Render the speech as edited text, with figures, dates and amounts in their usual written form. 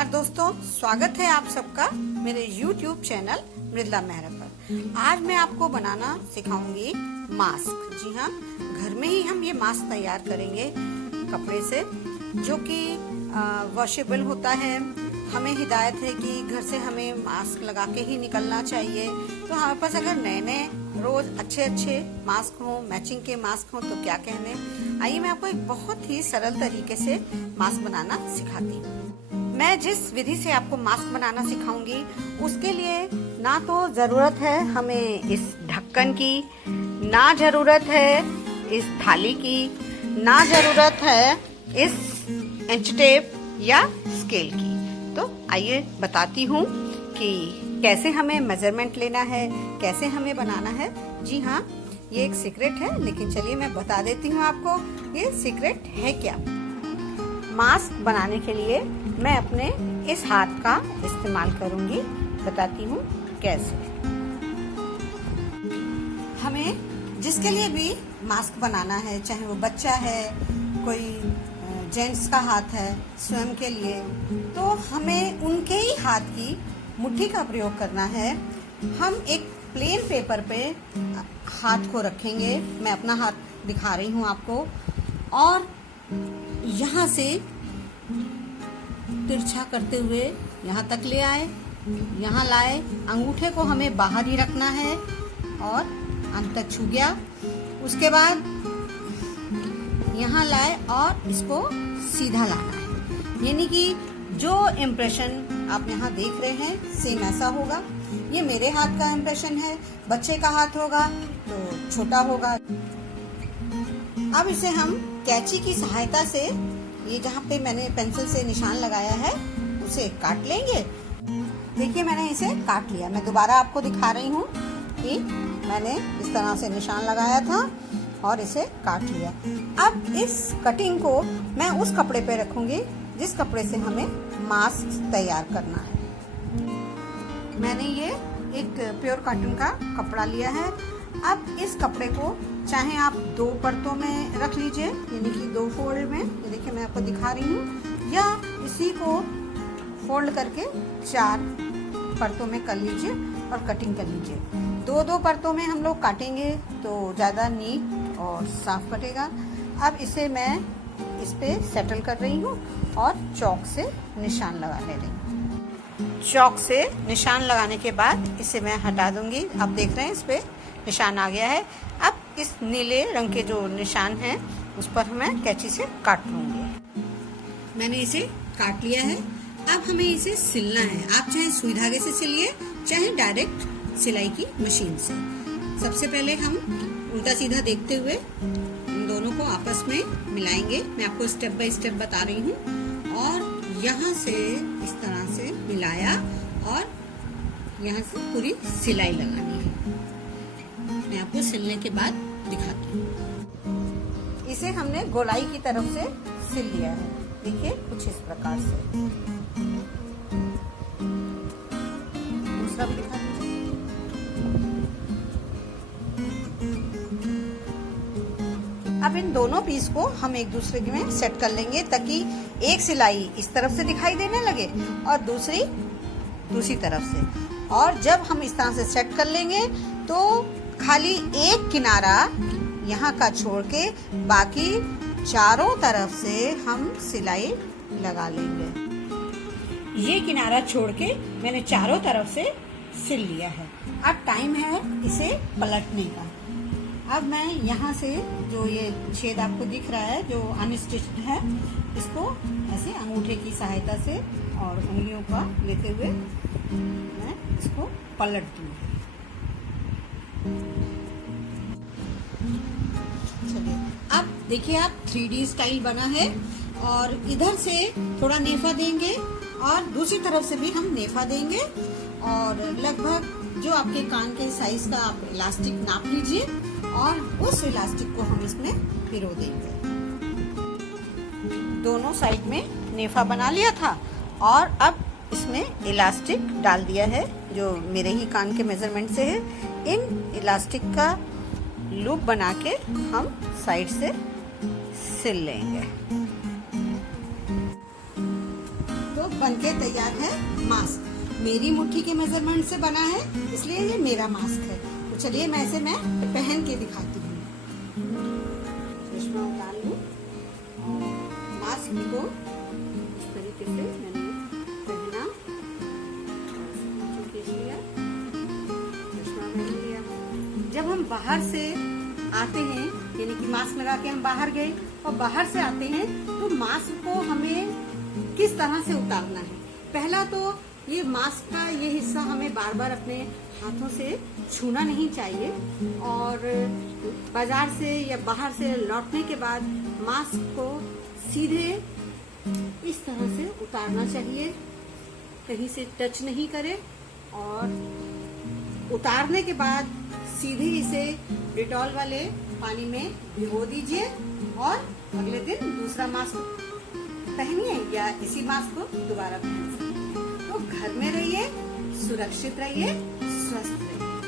नमस्कार दोस्तों, स्वागत है आप सबका मेरे YouTube चैनल मृदुला मेहरा पर। आज मैं आपको बनाना सिखाऊंगी मास्क। जी हाँ, घर में ही हम ये मास्क तैयार करेंगे कपड़े से, जो कि वॉशेबल होता है। हमें हिदायत है कि घर से हमें मास्क लगा के ही निकलना चाहिए। तो हमारे पास अगर नए नए रोज अच्छे मास्क हो, मैचिंग के मास्क हो तो क्या कहने। आइए मैं आपको एक बहुत ही सरल तरीके से मास्क बनाना सिखाती हूँ। मैं जिस विधि से आपको मास्क बनाना सिखाऊंगी उसके लिए ना तो जरूरत है हमें इस ढक्कन की, ना जरूरत है इस थाली की, ना जरूरत है इस इंच टेप या स्केल की। तो आइए बताती हूँ कि कैसे हमें मेजरमेंट लेना है, कैसे हमें बनाना है। जी हाँ, ये एक सीक्रेट है, लेकिन चलिए मैं बता देती हूँ आपको ये सीक्रेट है क्या। मास्क बनाने के लिए मैं अपने इस हाथ का इस्तेमाल करूंगी। बताती हूँ कैसे। हमें जिसके लिए भी मास्क बनाना है, चाहे वो बच्चा है, कोई जेंट्स का हाथ है स्वयं के लिए, तो हमें उनके ही हाथ की मुट्ठी का प्रयोग करना है। हम एक प्लेन पेपर पे हाथ को रखेंगे। मैं अपना हाथ दिखा रही हूँ आपको, और यहाँ से तिरछा करते हुए यहाँ तक ले आए, यहाँ लाए। अंगूठे को हमें बाहर ही रखना है और अंत तक छू गया। उसके बाद यहाँ लाए और इसको सीधा लाना है, यानी कि जो इम्प्रेशन आप यहाँ देख रहे हैं सेम ऐसा होगा। ये मेरे हाथ का इम्प्रेशन है, बच्चे का हाथ होगा तो छोटा होगा। अब इसे हम कैंची की सहायता से, ये जहाँ पे मैंने पेंसिल से निशान लगाया है उसे काट लेंगे। देखिए मैंने इसे काट लिया। मैं दोबारा आपको दिखा रही हूँ कि मैंने इस तरह से निशान लगाया था और इसे काट लिया। अब इस कटिंग को मैं उस कपड़े पे रखूंगी जिस कपड़े से हमें मास्क तैयार करना है। मैंने ये एक प्योर कॉटन का कपड़ा लिया है। अब इस कपड़े को चाहे आप 2 परतों में रख लीजिए, यानी कि 2 फोल्ड में। ये देखिए मैं आपको दिखा रही हूँ, या इसी को फोल्ड करके 4 परतों में कर लीजिए और कटिंग कर लीजिए। 2 परतों में हम लोग काटेंगे तो ज़्यादा नीट और साफ कटेगा। अब इसे मैं इस पे सेटल कर रही हूँ और चौक से निशान लगा ले रही हूँ। चौक से निशान लगाने के बाद इसे मैं हटा दूंगी। आप देख रहे हैं इस पे निशान आ गया है। अब इस नीले रंग के जो निशान हैं उस पर मैं कैंची से काट लूंगी। मैंने इसे काट लिया है। अब हमें इसे सिलना है। आप चाहे सुई धागे से सिलिए, चाहे डायरेक्ट सिलाई की मशीन से। सबसे पहले हम उल्टा सीधा देखते हुए इन दोनों को आपस में मिलाएंगे। मैं आपको स्टेप बाय स्टेप बता रही हूँ। और यहाँ से इस तरह से मिलाया और यहाँ से पूरी सिलाई लगानी है। मैं आपको सिलने के बाद दिखाती हूँ। इसे हमने गोलाई की तरफ से सिल लिया है। देखिए कुछ इस प्रकार से। दूसरा भी दिखा दीजिए। अब इन दोनों पीस को हम एक दूसरे में सेट कर लेंगे, ताकि एक सिलाई इस तरफ से दिखाई देने लगे और दूसरी तरफ से। और जब हम इस तरह से सेट कर लेंगे तो खाली एक किनारा यहाँ का छोड़ के बाकी चारों तरफ से हम सिलाई लगा लेंगे। ये किनारा छोड़ के मैंने चारों तरफ से सिल लिया है। अब टाइम है इसे पलटने का। अब मैं यहाँ से जो ये छेद आपको दिख रहा है जो अनस्टिच्ड है, इसको ऐसे अंगूठे की सहायता से और उंगलियों का लेते हुए मैं इसको पलट दूंगी। चलिए, अब देखिए आप 3D स्टाइल बना है, और इधर से थोड़ा नेफा देंगे और दूसरी तरफ से भी हम नेफा देंगे, और लगभग जो आपके कान के साइज का आप इलास्टिक नाप लीजिए और उस इलास्टिक को हम इसमें पिरो देंगे। दोनों साइड में नेफा बना लिया था और अब इसमें इलास्टिक डाल दिया है जो मेरे ही कान के मेजरमेंट से है। इन इलास्टिक का लूप बना के हम साइड से सिल लेंगे। तो बनके तैयार है मास्क। मेरी मुट्ठी के मेजरमेंट से बना है, इसलिए ये मेरा मास्क है। तो चलिए मैं इसे पहन के दिखाती हूँ। चश्मा उतार लूँ और मास्क को इस तरीके से मैंने पहना, चश्मा पहन लिया। जब हम बाहर से आते हैं, यानी कि मास्क लगा के हम बाहर गए और बाहर से आते हैं, तो मास्क को हमें किस तरह से उतारना है। पहला तो ये मास्क का ये हिस्सा हमें बार बार अपने हाथों से छूना नहीं चाहिए, और बाजार से या बाहर से लौटने के बाद मास्क को सीधे इस तरह से उतारना चाहिए, कहीं से टच नहीं करे। और उतारने के बाद सीधे इसे डिटॉल वाले पानी में भिगो दीजिए और अगले दिन दूसरा मास्क पहनिए या इसी मास्क को दोबारा पहन सकते हैं। तो घर में रहिए, सुरक्षित रहिए, स्वस्थ रहिए।